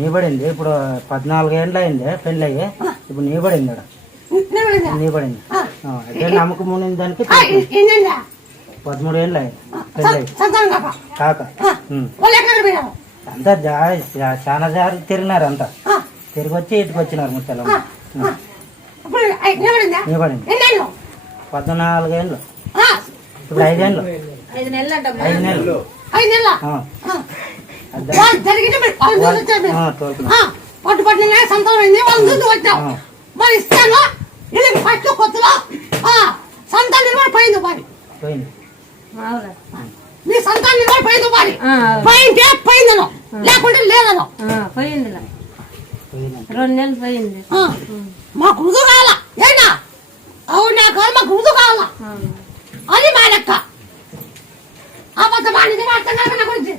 నీ పడింది ఇప్పుడు 14 ఏళ్ళు అయింది పెళ్ళి అయ్యి ఇప్పుడు నీ పడింది నీ పడింది అయితే నమ్మకం ఉన్న దానికి 13 ఏళ్ళు అయింది పెళ్ళి కాక అంతా చాలా జారి తిరిగినారు అంతా తిరిగి వచ్చి ఇటుకు వచ్చినారు ముచ్చలమ్మ నీ పడింది 14 ఏళ్ళు ఇప్పుడు 5 ఏళ్ళు 5 నెలలు పట్టుపట్టిన సంతానం వాళ్ళు ముందు వచ్చావు మరి ఇస్తాను ఇది ఫస్ట్ కొత్తలో సంతానం కూడా పోయింది మరి నీ సంతానం కూడా పోయింది మరి పోయింటే పోయిందను లేకుంటే లేదను పోయింది 2 నెలలు పోయింది మాకు రుజువు కావాలా ఏనా అవునా కాదు మాకు రుజువు కావాలా అది మా లెక్క అబద్ధం అనేది అర్థం కాక నా గురించి